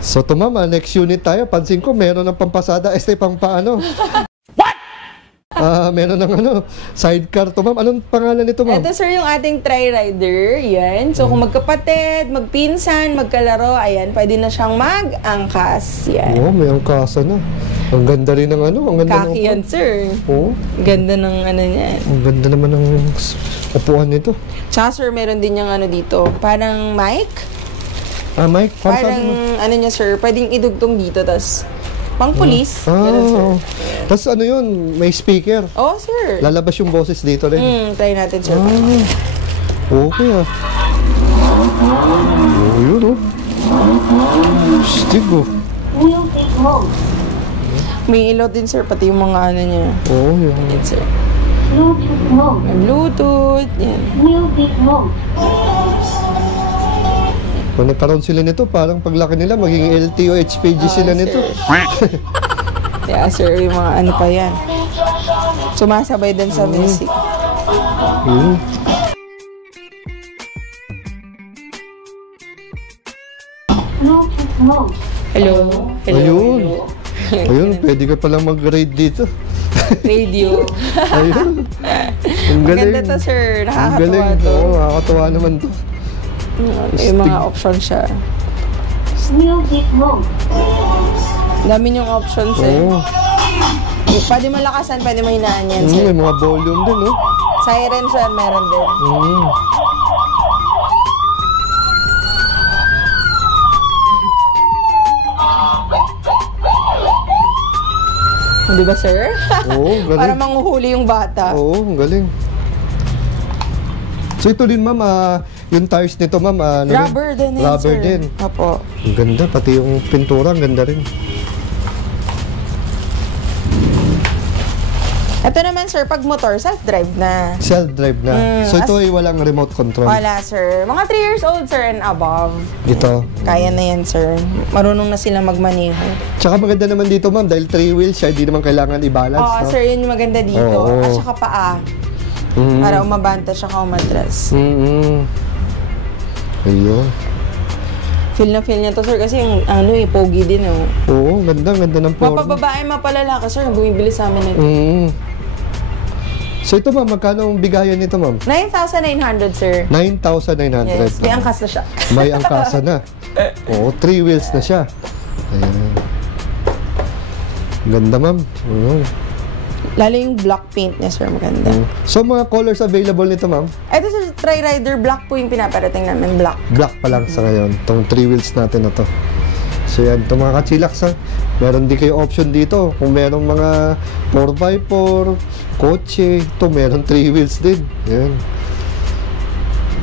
So to ma'am, next unit tayo. Pansin ko, meron ng pampasada. Pang paano? Meron ng sidecar to ma'am. Anong pangalan nito ma'am? Ito sir yung ating tri-rider. Yan. So kung magkapatid, magpinsan, magkalaro, ayan, pwede na siyang mag-angkas. Yan. Oh, may angkasa na. Ang ganda rin ng Ang ganda Kaki yan sir. Oh. Ganda ng niya. Ang ganda naman ng upuan nito. Tsaka sir, meron din yung dito. Parang mic. Mic? Parang niya sir, pwedeng idugtong dito. Tas pang police. Tapos yun, may speaker. Oh, sir. Lalabas yung boses dito rin. Try natin, sir. Okay yun Stig May ilaw din, sir, pati yung mga niya. Yun. Yan, sir. Bluetooth mode. May Bluetooth. Yan. Music mode. Kung nagkaroon sila nito, parang paglaki nila, maging LTO HPG sila nito. Yeah, sir, yung mga pa yan. Sumasabay din sa music. Bluetooth mode. Hello. Ayun, pwede ka palang mag-raid dito. Radio. Ayun. Ang galing. Maganda to, sir. Ang Nakakatuwa galing. to. Nakakatuwa naman to. Yung mga option siya. Music mode. Dami yung options eh. Pwede malakasan, pwede mahinaan yan, sir. May mga volume din, no? Siren, sir, meron din. Di ba, sir? Galing. Para manghuhuli yung bata. Ang galing. So ito din, ma'am, yung tires nito, ma'am, rubber din yan, rubber sir. din. Apo. Ang ganda, pati yung pintura, ang ganda rin. Ito naman, sir, pag motor, self-drive na. Self-drive na. So ito ay walang remote control. Wala, sir. Mga 3 years old, sir, and above. Ito. Kaya na yan, sir. Marunong na sila magmaneho. Tsaka maganda naman dito, ma'am, dahil 3 wheels siya, hindi naman kailangan i-balance, Oo, no? sir, yun yung maganda dito. At saka paa. Para umabanta siya ka umatras. Ayun. Feel na feel niya to, sir, kasi yung pogi din, oh. Oo, ganda ng forma. Mapababae, mapalalaki, sir, bumibili sa amin nito. So ito, ma'am, magkano ang bigayan nito, ma'am? 9,900, sir. 9,900. Yes, may angkas na siya. May angkasa na. 3 wheels na siya. Ayan. Ganda, ma'am. Lalo yung black paint niya, sir, maganda. So, mga colors available nito, ma'am? Ito, sir, Tri-Rider black po yung pinaparating namin, black. Black pa lang sa ngayon. Itong 3 wheels natin na to. So, yan. Itong mga kachilaks, ha? Meron din kayo option dito. Kung merong mga 4x4, kotse, ito, meron 3 wheels din. Yan.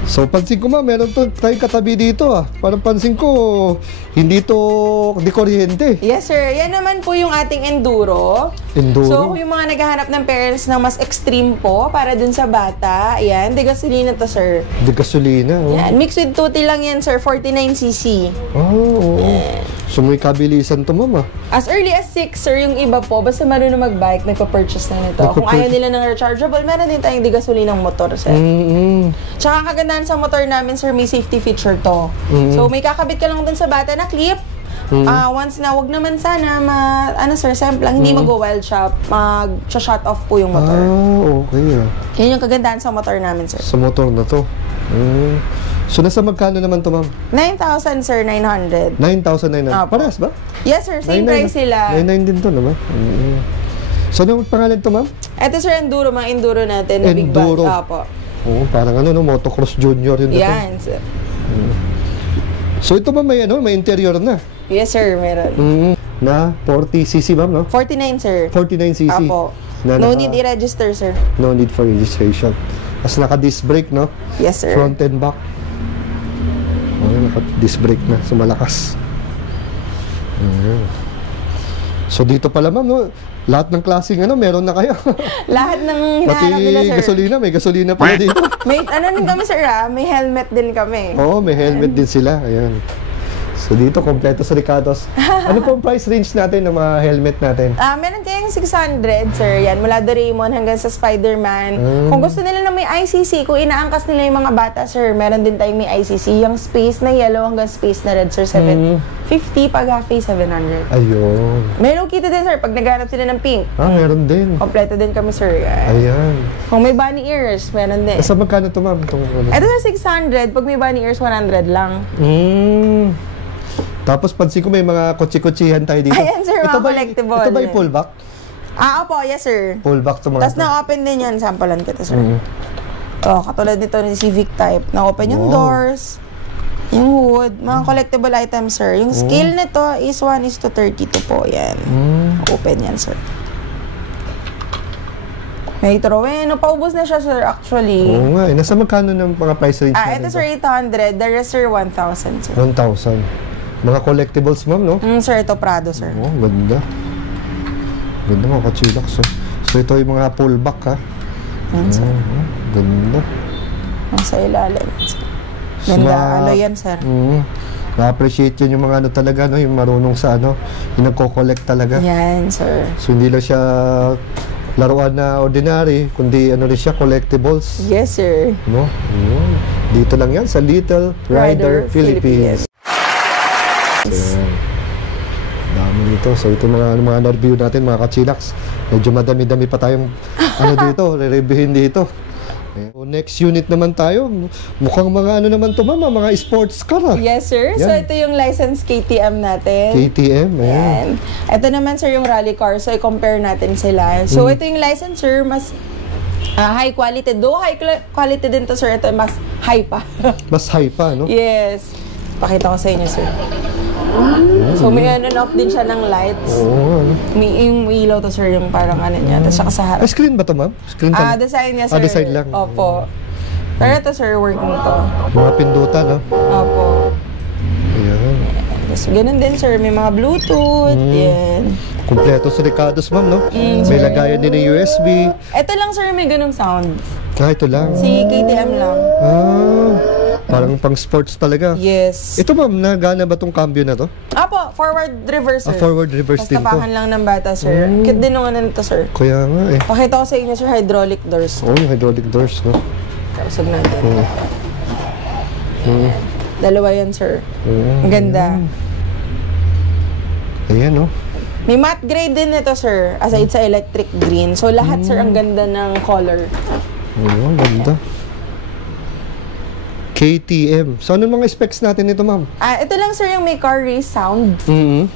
So, pansin ko, ma'am, meron tayong katabi dito, Parang pansin ko, hindi to di kuryente. Yes, sir. Yan naman po yung ating enduro. So, yung mga naghahanap ng parents na mas extreme po para dun sa bata, ayan, de gasolina to, sir. De gasolina, Yan, mixed with tutti lang yan, sir. 49cc. So, may kabilisan to, ma'am, As early as 6, sir, yung iba po, basta marunong mag-bike, nagpa-purchase na nito. Kung ayaw nila ng rechargeable, meron din tayong de gasolinang motor, sir. Tsaka kagandahan sa motor namin, sir, may safety feature to. So, may kakabit ka lang dun sa bata na clip. Once na, wag naman sana, sir, sample lang, hindi mag-wild shot, mag-shut off po yung motor. Okay, Yan yung kagandahan sa motor namin, sir. Sa motor na to. So, nasa magkano naman to, ma'am? 9,000, sir, 900. 9,900. Parehas ba? Yes, sir, same price sila. 9,900 din to, naman. So, ano pangalan to, ma'am? Ito, sir, enduro, mga enduro natin. Enduro. Big bag. Apo. Parang motocross junior yun. Yan, sir. So, ito ba may interior na? Yes, sir, meron. Na 40cc, ma'am, no? 49, sir. 49cc. Apo. No need i-register, sir. No need for registration. As naka-disc brake, no? Yes, sir. Front and back. Naka-disc brake na. So, malakas. So, dito pala, ma'am, no? Lahat ng klaseng meron na kayo. Lahat ng hinahanap nila, sir. Gasolina, may gasolina pala dito. May, din kami, sir, May helmet din kami. May helmet din sila. Ayan. So dito, kompleto sa Ricardo's. Ano po ang price range natin ng mga helmet natin? Meron kayong 600, sir. Yan, mula Doraemon hanggang sa Spider-Man. Kung gusto nila na may ICC, kung inaangkas nila yung mga bata, sir, meron din tayong may ICC. Yung space na yellow hanggang space na red, sir, 750. Pag half face, 700. Ayun. Meron kita din, sir, pag naghanap sila ng pink. Meron din. Kompleto din kami, sir. Yan. Ayan. Kung may bunny ears, meron din. Sa magkano ito, ma'am? Ito, sir, 600. Pag may bunny ears, 100 lang. Tapos pansin ko may mga kutsi-kutsihan tayo dito. Ayan, sir, mga ba collectible. Ito ba yung pullback? Opo, yes, sir. Pullback to mga Tapos na-open din yan. Sampalan kita, sir. Katulad nito ni Civic Type. Na-open yung doors, yung hood, mga collectible items, sir. Yung scale nito is 1:32 po. Yan. Open yan, sir. May Troweno. Paubos na siya, sir, actually. Oo nga. Nasa magkano ng mga price range natin? Ito, sir, 800. The rest, sir, 1,000, sir. 1,000. Mga collectibles, ma'am, no? Sir, ito Prado, sir. Ganda. Ganda mga kachilax, So, ito yung mga pullback, ha? Yan, sir. Ganda. Nasa ilalim. Ganda, alloy yan, sir. Na-appreciate yun yung mga ano talaga, no? Yung marunong sa ano, yung nagko-collect talaga. Yan, sir. So, hindi lang siya laruan na ordinary, kundi ano rin siya, collectibles. Yes, sir. No? Dito lang yan sa Little Rider, Philippines. Dami dito. So ito mga na-review natin mga kachilax. Medyo madami-dami pa tayong ano dito, re-reviewin dito. So next unit naman tayo. Mukhang mga ano naman to, ma'am, mga sports car. Yes, sir. Yan. So ito yung license KTM natin. KTM, ayan. Ito naman, sir, yung rally car. So i-compare natin sila. So ito yung license, sir, mas high quality. Though high quality din to, sir, ito mas high pa. Mas high pa, no? Yes. Pakita ko sa inyo, sir. So may on and off din siya ng lights. May yung ilaw to, sir, yung parang ano niya. Tapos saka sa harap. Screen ba to, ma'am? Screen Design niya, sir. Design lang. Opo. Pero ito, sir, working to. Mga pindutan, no? Opo. Ayan. Tapos ganun din, sir. May mga Bluetooth. Yan. Kompleto sa Ricardo's, ma'am, no? May lagayan din ng USB. Ito lang, sir, may ganung sound. Ito lang. Si KTM lang. Parang pang sports talaga. Yes. Ito, ma'am, nagana ba tong cambio na to? Apo, forward reverse, sir. Forward reverse din to. Tapakan lang ng bata, sir. Kit din nung ano nito, sir. Kaya nga eh. Pakita ko sa inyo, sir, hydraulic doors. Yung hydraulic doors, no? Kausog natin. Dalawa yan, sir. Ang ganda. Ayan, no? May matte gray din nito, sir. Aside sa electric green. So, lahat, sir, ang ganda ng color. Ang ganda. KTM. So, ano mga specs natin nito, ma'am? Ito lang, sir, yung may car race sound. 12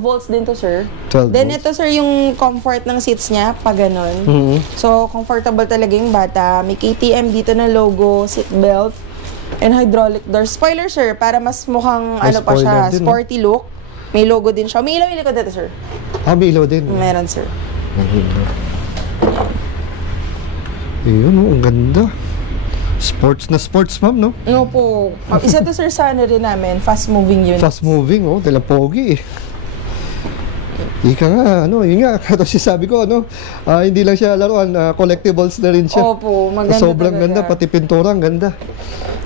volts din to, sir. 12 Then, volts. ito, sir, yung comfort ng seats niya, pag ganon. So, comfortable talaga yung bata. May KTM dito na logo, seat belt, and hydraulic door. Spoiler, sir, para mas mukhang, May ano pa siya, spoiler din, sporty look. May logo din siya. May ilaw yung likod dito, sir. May ilaw din. Meron, sir. Ayun, ang ganda. Sports na sports, ma'am, no? No po. Isa to, sir, sa ano rin namin, fast-moving unit. Fast moving, tila pogi eh. Ika nga, yun nga, kasi sabi ko, hindi lang siya laruan, collectibles na rin siya. Opo, maganda Sobrang talaga. ganda, pati pintura, ang ganda.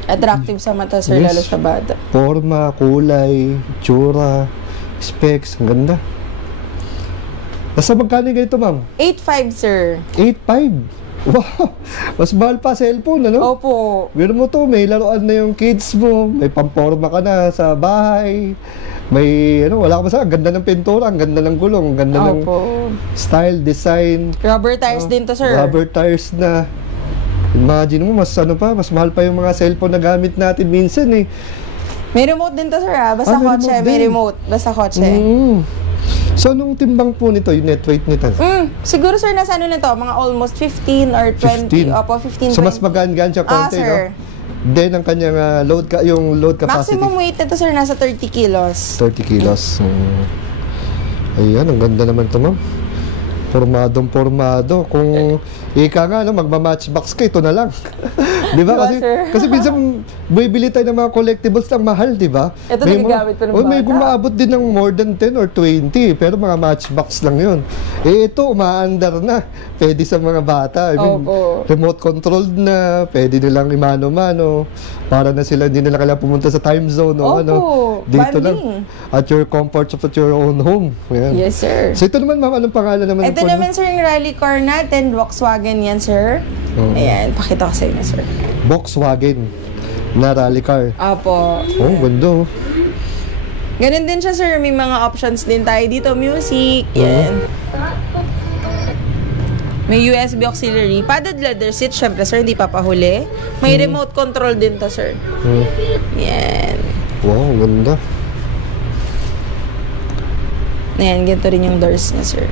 Attractive sa mata, sir, Yes. lalo sa bata. Forma, kulay, tsura, specs, ang ganda. Nasa magkano yung ganito, ma'am? 8.5, sir. 8.5. Wow! Mas mahal pa cellphone, ano? Opo. Biro mo to, may laruan na yung kids mo, may pamporma ka na sa bahay, may, wala ka masama, ang ganda ng pintura, ang ganda ng gulong, ang ganda ng style, design. Rubber tires din to, sir. Rubber tires na. Imagine mo, mas mahal pa yung mga cellphone na gamit natin minsan eh. May remote din to, sir, ha? Basta may kotse, remote may din. remote. Basta kotse. So, nung timbang po nito, yung net weight nito? Siguro, sir, nasa ano nito? Mga almost 15 or 20. 15. Opo, 15, 20. So, mas magaan-gaan siya konti, sir. no? Then, ang kanyang yung load capacity. Maximum weight nito, sir, nasa 30 kilos. 30 kilos. Ayan, ang ganda naman ito, ma'am. Pormadong-pormado. Kung ika nga, magmamatchbox ka, ito na lang. Di ba? Diba, Kasi, sir? kasi minsan, bumibili tayo ng mga collectibles ng mahal, di ba? Ito May nagagamit pa ng may bata. gumaabot din ng more than 10 or 20, pero mga matchbox lang yun. Eh, ito, umaandar na. Pwede sa mga bata. I mean, Opo. remote controlled na, pwede nilang imano-mano, para na sila, hindi nila kailangan pumunta sa time zone o Opo, ano. Dito banding. lang, at your comfort of at your own home. Ayan. Yes, sir. So ito naman, ma'am, anong pangalan naman? Ito ng phone mo? naman, sir, yung rally car natin. Volkswagen yan, sir. Oo. Ayan, pakita ko sa inyo, sir. Volkswagen na rally car. Apo. Oh, ganda. Ganun din siya, sir. May mga options din tayo dito. Music, yan. May USB auxiliary. Padded leather seat, syempre, sir, hindi papahuli. May remote control din to, sir. Hmm. Yan. Wow, ganda. Ayan, ganito rin yung doors niya, sir.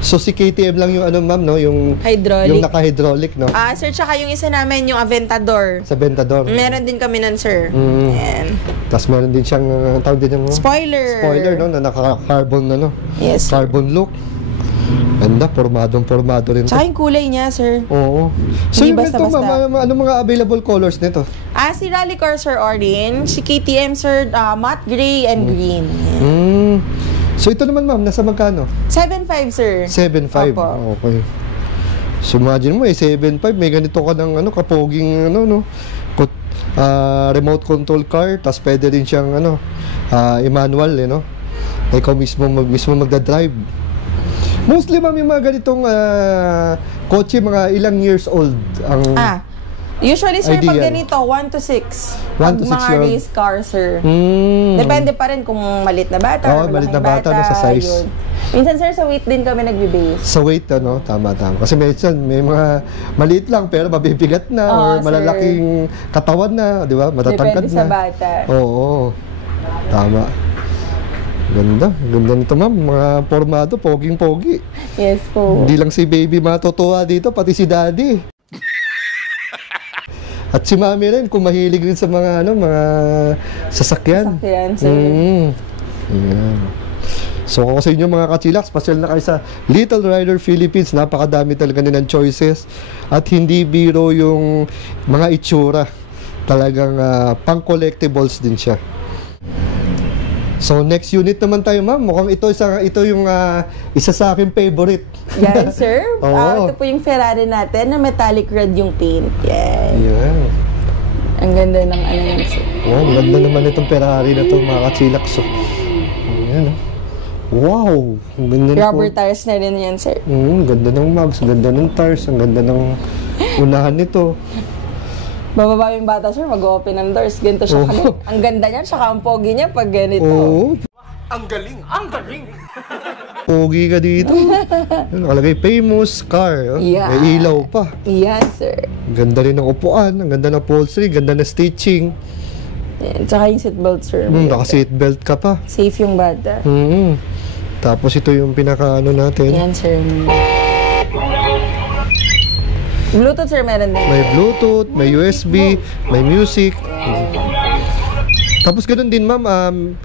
So si KTM lang yung ano, ma'am, no? Yung Hydraulic. yung naka-hydraulic, no? Sir, tsaka yung isa namin, yung Aventador. Sa Ventador. Meron din kami nun, sir. Mm. Ayan. Tapos meron din siyang tawag din yung Spoiler. spoiler, no? Na naka-carbon, ano? Yes, sir. Carbon look. Ganda, formado rin. Tsaka yung kulay niya, sir. Oo. So Hindi yung ito, basta-basta. ma'am, ano mga available colors nito? Si Rally Car, sir, orange. Si KTM, sir, matte gray and green. Ayan. Hmm. So ito naman, ma'am, nasa magkano? 7.5, sir. 7.5. Opo. Okay. So imagine mo, 7.5, may ganito ka ng ano, kapoging ano, no? Remote control car, tapos pwede rin siyang ano, manual, no? Ikaw mismo magdadrive. Mostly, ma'am, yung mga ganitong kotse, mga ilang years old ang Usually, sir, pag Ideal. ganito, 1 to 6. 1 to 6 mga yun. race car, sir. Hmm. Depende pa rin kung malit na bata Oo, or malit malaking na bata, no, sa size. Yun. Minsan, sir, sa weight din kami nagbe-base. Sa weight, ano, tama. Kasi minsan, may mga maliit lang, pero mabibigat na, Oo, or sir. malalaking katawan na, di ba? Matatangkad Depende na. sa bata. Oo. Tama. Ganda. Ganda nito, ma'am. Mga formado, poging-pogi. Yes po. Hindi lang si baby matutuwa dito, pati si daddy. At si mami rin, kung mahilig rin sa mga, ano, mga sasakyan. Sasakyan, sir. Ayan. So ako sa inyo mga kachilax, pasyal na kayo sa Little Rider Philippines. Napakadami talaga nilang choices. At hindi biro yung mga itsura. Talagang pang-collectibles din siya. So next unit naman tayo, ma'am. Mukhang ito yung isa sa akin favorite. Yan, sir. Oo. Ito po yung Ferrari natin na metallic red yung paint. Yan. Ayan. Ang ganda ng ano yan, sir. Wow, ganda naman itong Ferrari na to, mga kachilax. So, ayan. Wow! Ang ganda ng Rubber tires na rin yan, sir. ganda ng mags, ganda ng tires, ang ganda ng unahan nito. Bababa yung bata, sir, mag-open ng doors. Ganito siya kalit. Ang ganda niya, saka ang pogi niya pag ganito. Oo. Ang galing! Ang galing! Pogi ka dito. Nakalagay famous car. Yeah. May ilaw pa. Yan, sir. Ganda rin ng upuan, ang ganda ng upholstery, ganda ng stitching. Yan. Tsaka yung seatbelt, sir. Naka-seatbelt ka pa. Safe yung bata. Tapos ito yung pinaka-ano natin. Yan, sir. Bluetooth, sir, meron din. May Bluetooth, may USB, may music. Tapos ganoon din, ma'am,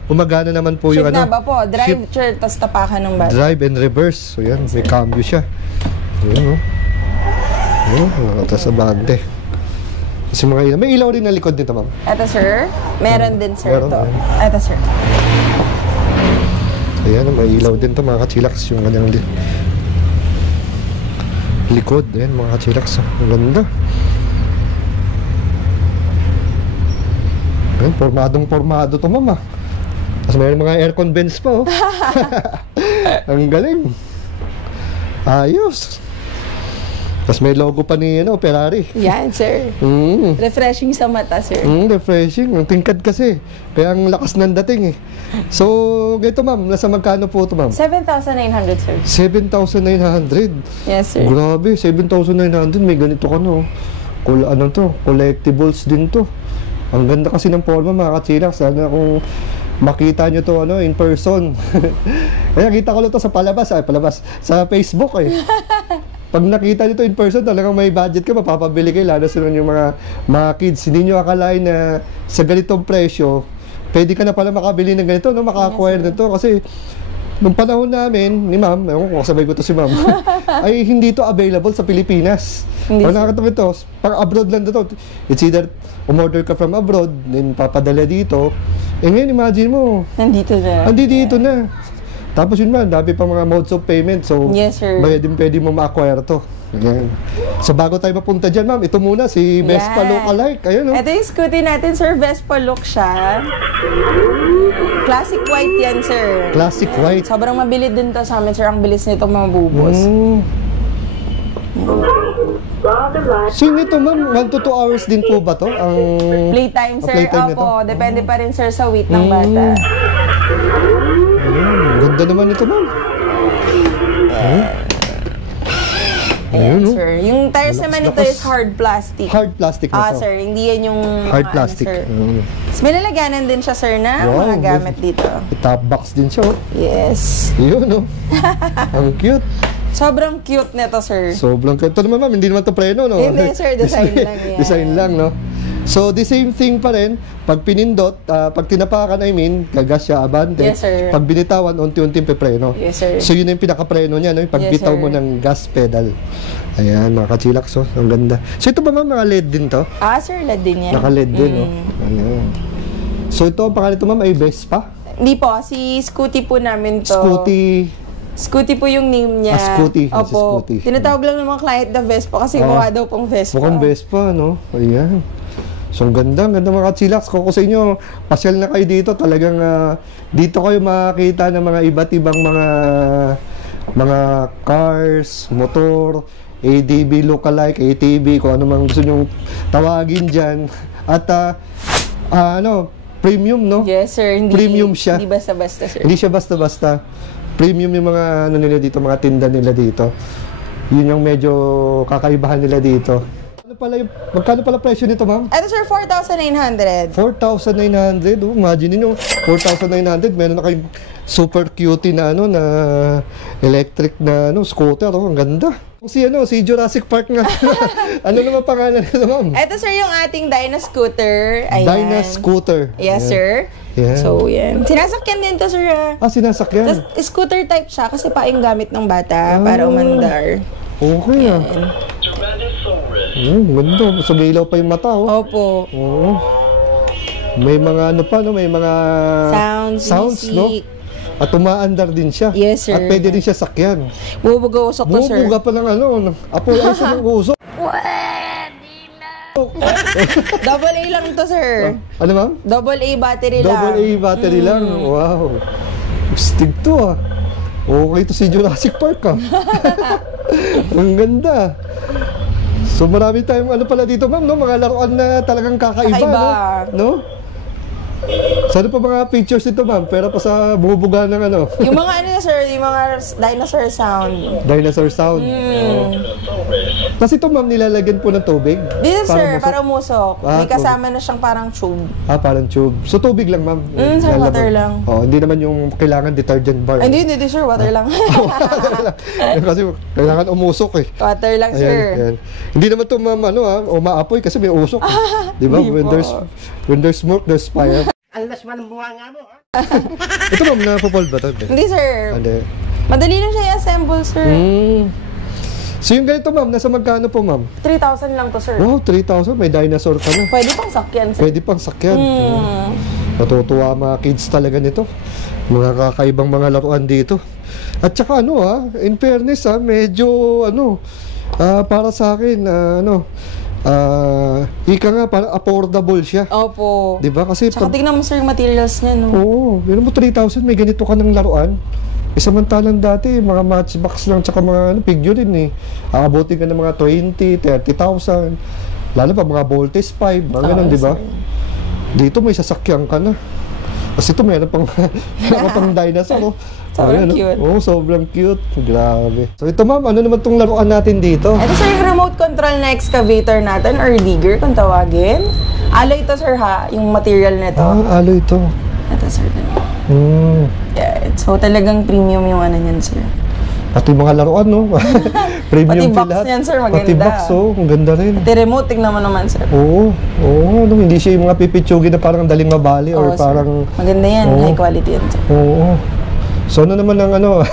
umagana naman po Shift yung ano. na ba po? Drive, shift, sir, tapos tapakan ng bata. drive and reverse. So yan, may cambio siya. Ayan, no? Ayan, tapos abante. Kasi mga ilaw. May ilaw rin na likod dito, ma'am. Ito, sir. Meron din, sir, Meron, to. meron. Ito, sir. Ayan, may ilaw din to, mga kachilax. Yung kanyang likod. Ayan, mga kachilax. Ang ganda. Ayan, formado to, ma'am, ah. Tapos may mga aircon vents pa, oh. Ang galing. Ayos. Tapos may logo pa ni Ferrari. Yan, sir. Refreshing sa mata, sir. Refreshing. Ang tingkad kasi. Kaya ang lakas ng dating eh. So, ganito, ma'am. Nasa magkano po ito, ma'am? 7,900, sir. 7,900. Yes, sir. Grabe, 7,900. May ganito ka, no? Ano to? Collectibles din to. Ang ganda kasi ng forma, mga kachilax. Sana kung makita nyo to in person. Kaya kita ko lang to sa palabas. Sa Facebook eh. Pag nakita nyo to in person, talagang may budget ka, mapapabili kayo. Lalo sa yung mga kids. Hindi nyo akalain na sa ganitong presyo, pwede ka na pala makabili ng ganito, no? Maka-acquire nito. Kasi nung panahon namin, ni ma'am, ewan ko, kasabay ko to si ma'am, ay hindi to available sa Pilipinas. Hindi, Pag nakakatabi to, pang abroad lang to. It's either umorder ka from abroad, then papadala dito. Eh ngayon, imagine mo, Nandito na. dito na. Tapos yun man, dami pa mga modes of payment. So, Yes, sir. pwede mo ma-acquire to. Ayan. So, bago tayo mapunta dyan, ma'am, ito muna, si Vespa Yan. Lookalike. Ayun, no? Ito yung scooty natin, sir. Vespa look siya. Classic white yan, sir. Classic white. Sobrang mabilis din to sa amin, sir. Ang bilis nito mabubos. So, nito, ma'am, 1 to 2 hours din po ba to? Ang Playtime, sir. playtime Opo, depende pa rin, sir, sa weight ng bata. Ganda naman ito, ma'am. Ayan, no? sir. Yung tires naman nito is hard plastic. Hard plastic na to. Sir. Hindi yan yung... Hard plastic. sir. Tapos may lalaganan din siya, sir, na Wow, mga gamit dito. Top box din siya, oh. Yes. Yun, no? Ang cute. Sobrang cute nito, sir. Sobrang cute. Ito naman, ma'am, hindi naman to preno, no? Hindi, sir. Design lang yan. Design lang, no? So, the same thing pa rin. Pag pinindot, pag tinapakan, gagas siya, abante. Yes, sir. Pag binitawan, unti-unti pepreno. Yes, sir. So, yun yung pinaka-preno niya, no? Yung pagbitaw Yes, sir. mo ng gas pedal. Ayan, mga kachilaks, oh. Ang ganda. So, ito ba, ma'am, mga LED din to? Sir, LED din yan. Naka-LED din, oh. Ayan. So, ito, ang pangalan ito, ma'am, ay Vespa. Hindi po, si Scooty po namin to. Scooty po yung name niya. Scooty. Opo. Scooty. Tinatawag lang ng mga client na Vespa kasi mukha daw pong Vespa. Mukhang Vespa, no? Ayan. So, ang ganda mga kachilaks. Kung sa inyo, pasyal na kayo dito, talagang dito kayo makakita ng mga iba't ibang mga cars, motor, ADB, lookalike, ATV, kung ano mang gusto nyo tawagin dyan. At, premium, no? Yes, sir. Hindi, Premium siya. Hindi basta-basta, sir. Hindi siya basta-basta. Premium yung mga nila dito, mga tinda nila dito. Yun yung medyo kakaibahan nila dito. Magkano pala presyo nito, ma'am? Ito, sir, 4,900. 4,900. Oh, imagine niyo, 4,900. Meron na kayong super cutie na na electric na scooter. Oh, ang ganda. Si Jurassic Park nga. Ano naman pangalan nito, ma'am? Ito, sir, yung ating Dyna Scooter. Ayan. Dyna Scooter. Yes, Ayan. sir. Yeah. So, yan. Sinasakyan din to, sir. Sinasakyan. Tapos, scooter type siya kasi pa yung gamit ng bata para umandar. Okay, ganda. Sumilaw pa yung mata, oh. Opo. Oo. May mga may mga Sounds, no? music. At umaandar din siya. Yes, sir. At pwede rin siya sakyan. Bubuga usok to, sir. Bubuga pa ng apoy ay sa ng usok. Double A lang to, sir. Ano, ma'am? Double A battery lang. Double A battery lang. Wow. Stig to, Okay to si Jurassic Park, Ang ganda. So marami tayong pala dito, ma'am, no? Mga laruan na talagang kakaiba, no? Sana pa mga pictures ito, ma'am, pero pa sa bumubuga ng Yung mga sir, yung mga dinosaur sound. Dinosaur sound. Tapos ito, ma'am, nilalagyan po ng tubig? Dito, sir, para umusok. May kasama na siyang parang tube. Parang tube. So tubig lang, ma'am? Sir, water lang. Hindi naman yung kailangan detergent bar. Hindi, sir, water lang. Kasi kailangan umusok, Water lang, sir. Ayan. Hindi naman ito, ma'am, umaapoy kasi may usok. Di ba? When there's smoke, there's fire. Alas man ang buha nga mo, Ito, ma'am, napopold ba ito? Hindi, sir. Hindi. Madali lang siya i-assemble, sir. So yung ganito, ma'am, nasa magkano po, ma'am? 3,000 lang to, sir. Wow, 3,000. May dinosaur ka na. Pwede pang sakyan, sir. Pwede pang sakyan. Natutuwa mga kids talaga nito. Mga kakaibang mga laruan dito. At saka in fairness, medyo para sa akin, ika nga, parang affordable siya. Opo. Diba? Kasi Tsaka tignan mo, sir, yung materials niya, no? Oo. Yun mo, 3,000, may ganito ka ng laruan. Samantalang dati, mga matchbox lang, tsaka mga figurine, Aabutin ka ng mga 20, 30,000. Lalo pa, mga Voltes 5, mga ganun, diba? Dito may sasakyan ka na. Kasi ito, meron pang dinosaur, Sobrang cute. Sobrang cute. Grabe. So ito, ma'am, ano naman itong laruan natin dito? Ito, sir, yung remote control na excavator natin or digger kung tawagin. Alloy ito, sir, yung material nito. Alloy ito. Ito, sir. Yeah, so talagang premium yung niyan, sir. Pati mga laruan, no? Premium Pati box lahat. niyan, sir, maganda. Pati box, ang ganda rin. Pati remote, tignan mo naman, sir. Oo, hindi siya yung mga pipitsugin na parang daling mabali or sir. parang... Maganda yan, high quality yan, sir. Oo. So ano naman ang ano,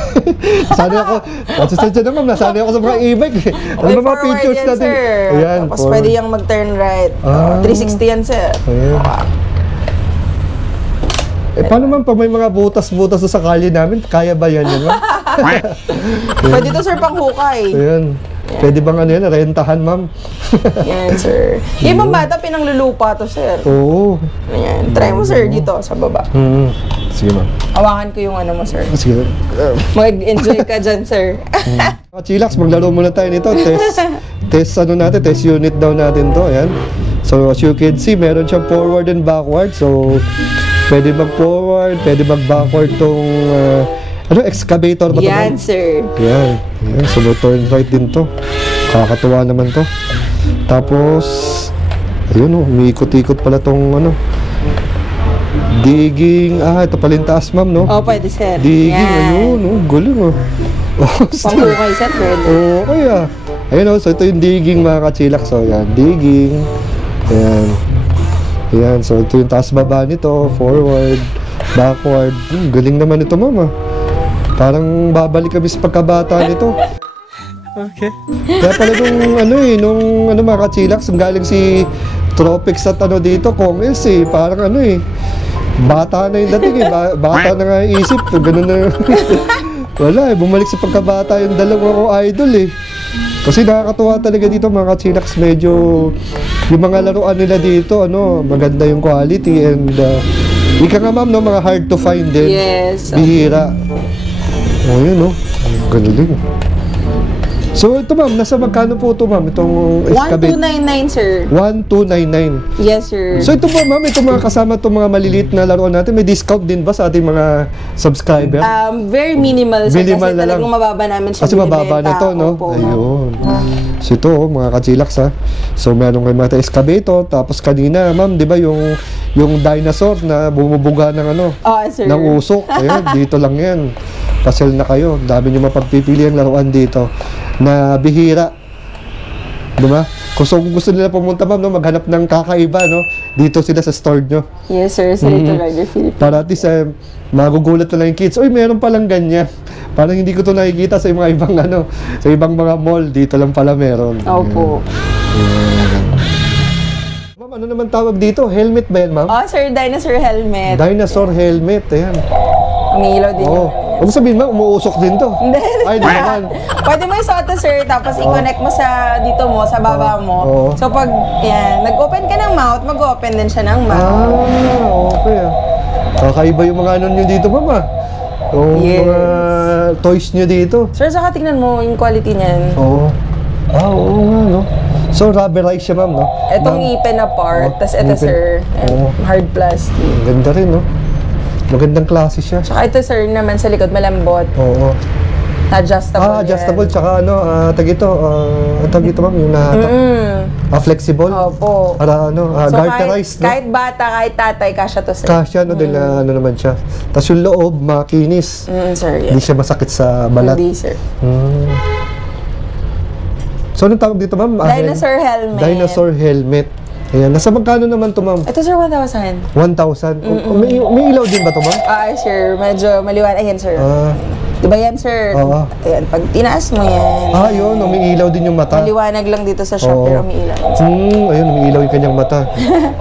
sana ako, consistent naman, nasanay ako sa mga e-bike. Ano ba mga features natin? Sir. Ayan, Tapos pwede yung mag-turn right. 360 yan, sir. Ayan. Paano man pag may mga butas-butas sa kalye namin, kaya ba yan yun? Pwede to, sir, pang hukay. Ayan. Pwede bang ano yan, rentahan, ma'am? Yan, sir. Yung mga bata, pinanglulupa to, sir. Oo. Ayan. Try mo, sir, dito, sa baba. Sige, ma'am. Hawakan ko yung ano mo, sir. Sige. Mag-enjoy ka dyan, sir. Chillax, maglaro muna tayo nito. Test ano natin, test unit daw natin to. Ayan. So, as you can see, meron siyang forward and backward. So, pwede mag-forward, pwede mag-backward tong excavator ba ito? Yan, sir. Yan. Yan. So, turn right din to. Kakatuwa naman to. Tapos, ayun o, umiikot-ikot pala tong ano. Digging. Ito pala yung taas, ma'am, no? Oh, pwede, sir. Digging, Yan. ayun, oh, galing, oh. Panghukay, sir, pwede. Oo, kaya. Ayun, oh, so ito yung digging, mga kachilak. So, yan, digging. Yan. Yan, so ito yung taas baba nito, forward, backward. Galing naman ito, mama. Parang babalik kami sa pagkabata nito. Okay. Kaya pala nung mga kachilak, galing si Tropics at ano dito, Kong Els parang bata na yung dating bata na nga yung isip, ganun na. Wala bumalik sa pagkabata yung dalawang ko idol Kasi nakakatuwa talaga dito mga kachilaks, medyo yung mga laruan nila dito, maganda yung quality and ika nga ma'am, mga hard to find din. Yes. Bihira. Yun galing. So ito ma'am, nasa magkano po ito ma'am? Itong excavate? 1299, sir. 1299. Yes, sir. So ito po ma'am, ito mga kasama itong mga maliliit na laruan natin, may discount din ba sa ating mga subscriber? Very minimal, sir. Minimal kasi na lang. talagang mababa namin siya. Kasi mababa na ito, no? Opo. Ayun. So ito, mga kachilaks ha. So meron kayo mga excavator, tapos kanina ma'am, di ba yung dinosaur na bumubuga ng sir. ng usok. Ayun, dito lang yan. Pasel na kayo. Dami nyo mapagpipili ang laruan dito na bihira. Diba? Kung gusto nila pumunta ma'am, maghanap ng kakaiba, dito sila sa store nyo. Yes, sir. Sa Little Rider Philippines. Para at least, magugulat na lang yung kids. Uy, meron palang ganyan. Parang hindi ko to nakikita sa mga ibang sa ibang mga mall. Dito lang pala meron. Opo. Ma'am, ano naman tawag dito? Helmet ba yan, ma'am? Sir, dinosaur helmet. Dinosaur helmet. Ayan. Umiilaw din yung Huwag sabihin ma'am, umuusok din to. Hindi. Ay, di naman. Pwede mo isuot to, sir, tapos i-connect mo sa dito mo, sa baba mo. Oo. So pag nag-open ka ng mouth, mag-open din siya ng mouth. Okay Kakaiba yung mga nyo dito, ma'am Yung Yes. mga toys nyo dito. Sir, saka tingnan mo yung quality niyan. Oo. Oo nga, So, rubberized siya, ma'am, Itong ipin na part, tas ito, ipin. sir, Oo. hard plastic. Ganda rin, Magandang klase siya. Tsaka ito, sir, naman sa likod, malambot. Oo. Adjustable Adjustable, yan. tsaka tag ito, ma'am, yung nahatak. Flexible. Opo. Para So, garterized, kahit bata, kahit tatay, kasya to, sir. Kasya, dahil naman siya. Tapos yung loob, makinis. Sir, Hindi siya masakit sa balat. Hindi, sir. So, anong tawag dito, ma'am? Dinosaur helmet. Dinosaur helmet. Ayan. Nasa magkano naman to, ma'am? Ito, sir, 1,000. 1,000. May ilaw din ba to, ma'am? Sir, medyo maliwanag. Ayan, sir. Diba yan, sir? Oo. Ayan, pag tinaas mo yan. Yun. May ilaw din yung mata. Maliwanag lang dito sa shop, pero may ilaw. Ayun, may ilaw yung kanyang mata.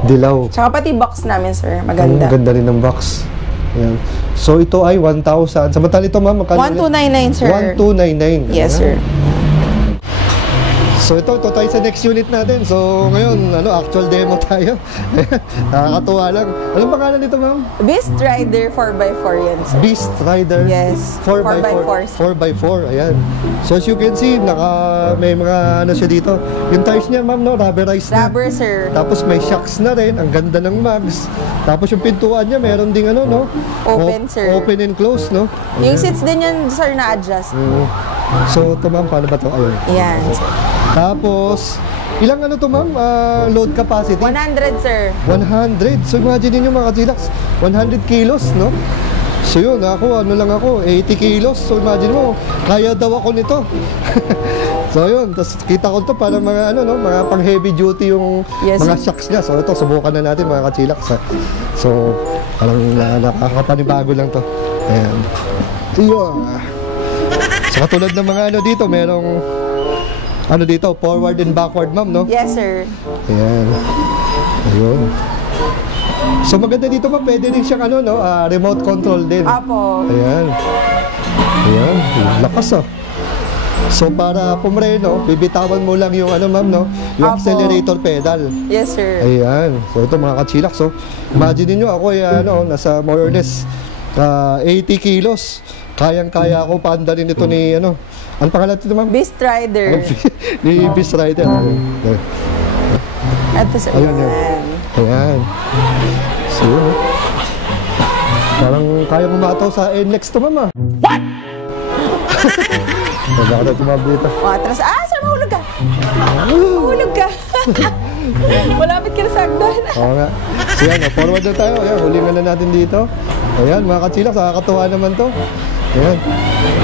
Dilaw. Tsaka pati box namin, sir. Maganda. Ganda rin ng box. Ayan. So, ito ay 1,000. Samantala ito, ma'am, magkano? 1,299, sir. 1,299. Yes, sir. So ito tayo sa next unit natin. So ngayon, actual demo tayo. Nakakatuwa lang. Anong pangalan nito, ma'am? Beast Rider 4x4 yan, sir. Beast Rider. Yes. 4x4. 4x4. 4x4, ayan. So as you can see, may mga siya dito. Yung tires niya, ma'am, rubberized na. Rubber, sir. Tapos may shocks na rin. Ang ganda ng mags. Tapos yung pintuan niya, meron ding Open, sir. Open and close, Yung seats din yan, sir, na-adjust. So ito, ma'am, paano ba ito? Ayun. Yan, sir. Tapos, ilang to, ma'am? Load capacity? 100, sir. 100. So, imagine nyo mga kachilax, 100 kilos, no? So, yun, ako, 80 kilos. So, imagine mo, kaya daw ako nito. So, yun. Tapos, kita ko to para mga, mga pang heavy duty yung Yes, mga sir. shocks niya. So, ito, subukan na natin mga kachilax, ha? So, parang nakakapanibago lang to. Ayan. Yun. So, katulad ng mga ano dito, merong ano dito, forward and backward, ma'am, no? Yes, sir. Ayan. Ayun. So, maganda dito, ma'am, pwede rin siyang ano, no? Remote control din. Apo. Ayan. Ayan. Lakas, ah. So, para pumreno, bibitawan mo lang yung ano, ma'am, no? Yung Apo. accelerator pedal. Yes, sir. Ayan. So, ito mga kachilak. So, imagine niyo ako, ano, nasa more or less 80 kilos. Kayang-kaya ako paandalin ito ni, ano, ang pangalan ito, ma'am? Beast Rider. Ni Beast Rider. Ayan. Ito, sir. Ayan, ayan. Ayan. So, parang kaya mumataw sa next to, ma'am, ah. What? Baka na tumabli ito. Atras. Sir, mahulog ka. Mahulog ka. Malapit ka na sa hagdan. Oo nga. So yan, forward na tayo. Ayan, hulingan na natin dito. Ayan, mga kachilak, nakakatuwa naman to. Ayan.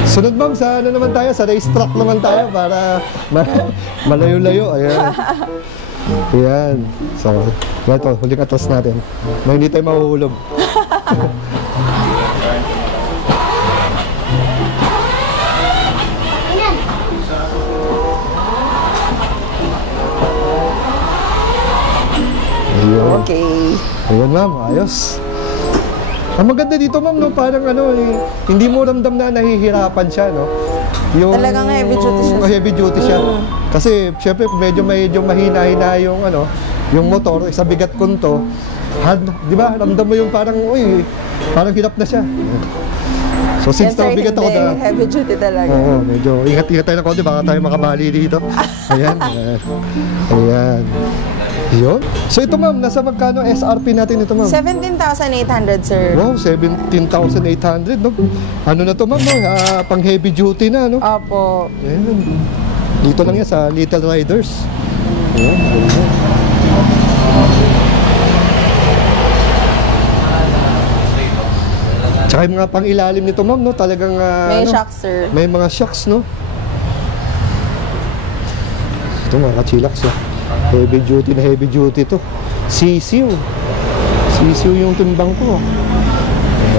Sunod, ma'am, sa ano naman tayo? Sa racetrack naman tayo para malayo-layo. Ayan. Ayan. So, ito, huling atras natin. Na hindi tayo mahuhulog. Ayun. Okay. Ayun, ma'am, ayos. Ang maganda dito, ma'am, no, parang ano, hindi mo ramdam na nahihirapan siya, no? Yung Talagang heavy duty siya. Heavy duty siya. Kasi, syempre, medyo mahina-hina yung, ano, yung motor, sa bigat kunto. Di ba? Ramdam mo yung parang, uy, parang hirap na siya. So, since Yes, sir, bigat ako hindi. na, Heavy duty talaga. oo, medyo ingat-ingat tayo ng konti, baka tayo makabali dito. Ayan, ayan. Ayan. Yun. So ito, ma'am, nasa magkano SRP natin ito, ma'am? 17,800, sir. Wow, 17,800, no? Ano na to, ma'am, no? Pang heavy duty na, no? Opo. Ayan. Dito lang yan sa Little Riders. Ayan, ayan. Tsaka yung mga pang-ilalim nito, ma'am, no? Talagang, May ano, shock, sir. may mga shocks, no? Ito, mga kachilax, oh. Heavy duty na heavy duty to. Sisiw. Sisiw yung timbang ko.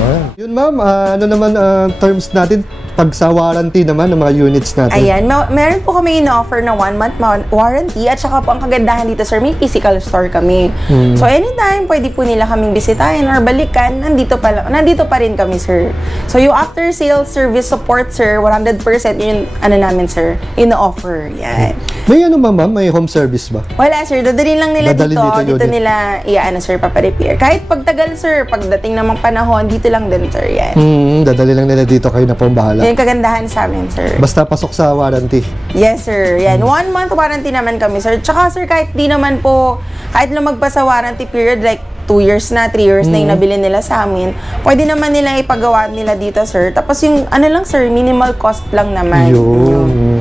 Ayan. Yun, ma'am, ano naman terms natin pag sa warranty naman ng mga units natin? Ayan, meron po kami in-offer na 1-month warranty at saka po ang kagandahan dito, sir, may physical store kami. So anytime, pwede po nila kaming bisitahin or balikan, nandito pa rin kami, sir. So yung after sales service support, sir, 100% yung ano namin, sir, in-offer. Yan. May ano, ma'am, may home service ba? Wala, sir, dadalhin lang nila Dadalhin dito dito. nila, sir, paparepair. Kahit pagtagal, sir, pagdating namang panahon, dito lang din, sir, yan. Dadali lang nila dito, kayo na po ang bahala. Yan yung kagandahan sa amin, sir. Basta pasok sa warranty. Yes, sir. Yan. 1-month warranty naman kami, sir. Tsaka, sir, kahit di naman po, kahit lumagpas sa warranty period, like 2 years na, 3 years na yung nabili nila sa amin, pwede naman nila ipagawa nila dito, sir. Tapos yung, ano lang, sir, minimal cost lang naman. Yun.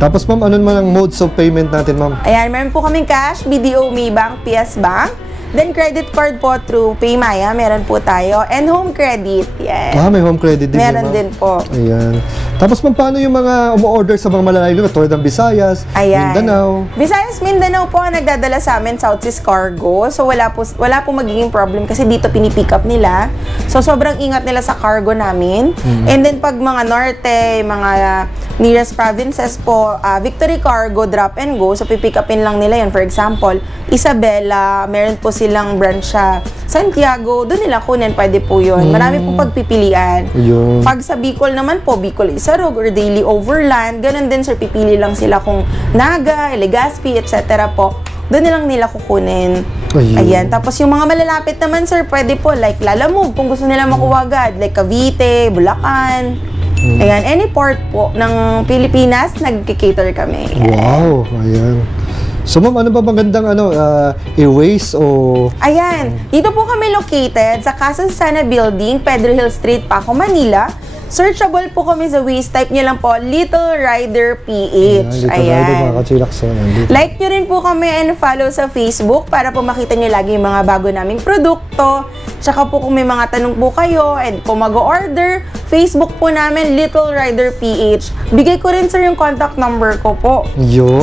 Tapos, ma'am, ano naman ang modes of payment natin, ma'am? Ayan, meron po kaming cash, BDO, Maybank, PS Bank. Then, credit card po through PayMaya, meron po tayo. And home credit, yan. May home credit din. Meron ma'am. din po. Ayan. Tapos, ma'am, paano yung mga umu-order sa mga malalayong lugar? Tulad ng Visayas, Ayan. Mindanao. Visayas, Mindanao po ang nagdadala sa amin, South Seas Cargo. So, wala po magiging problem kasi dito pinipick up nila. So, sobrang ingat nila sa cargo namin. And then, pag mga norte, mga nearest provinces po, Victory Cargo, drop and go. So, pipick upin lang nila yun. For example, Isabela, meron po silang branch sa Santiago. Doon nila kunin, pwede po yun. Marami po pagpipilian. Yun. Pag sa Bicol naman po, Bicol Isarog or Daily Overland, ganun din, sir, pipili lang sila kung Naga, Legazpi, etc. po. Doon nilang nila kukunin. Ayun. Ayan. Tapos yung mga malalapit naman, sir, pwede po, like Lalamove, kung gusto nila makuha agad, like Cavite, Bulacan. Ayan, any port po ng Pilipinas, nag-cater kami. Ayan. Wow, ayan. So, ma'am, ano ba magandang i-waste o... Ayan, dito po kami located sa Casa Susana Building, Pedro Hill Street, Paco, Manila. Searchable po kami sa Waze. Type nyo lang po, Little Rider PH. Ayan. Mga kachilaks. Like nyo rin po kami and follow sa Facebook para po makita nyo lagi yung mga bago naming produkto. Tsaka po kung may mga tanong po kayo and kung mag-order, Facebook po namin, Little Rider PH. Bigay ko rin, sir, yung contact number ko po. Yun.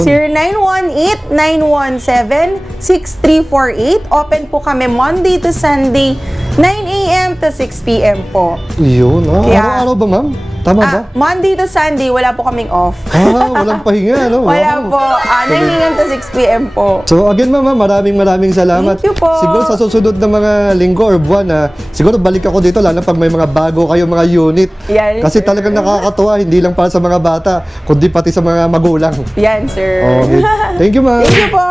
0918-917-6348. Open po kami Monday to Sunday, 9 a.m. to 6 p.m. po. Yun. Kaya- Araw-araw ba, ma'am? Tama ba? Monday to Sunday, wala po kaming off. Walang pahinga, no? Wala Wow. po. 9 a.m. to 6 p.m. po. So again, mama, maraming salamat. Thank you po. Siguro sa susunod na mga linggo or buwan, siguro balik ako dito, lalo pag may mga bago kayo mga unit. Yan, Kasi sir. talagang nakakatuwa, hindi lang para sa mga bata, kundi pati sa mga magulang. Yan, sir. Okay. Thank you, ma'am. Thank you po.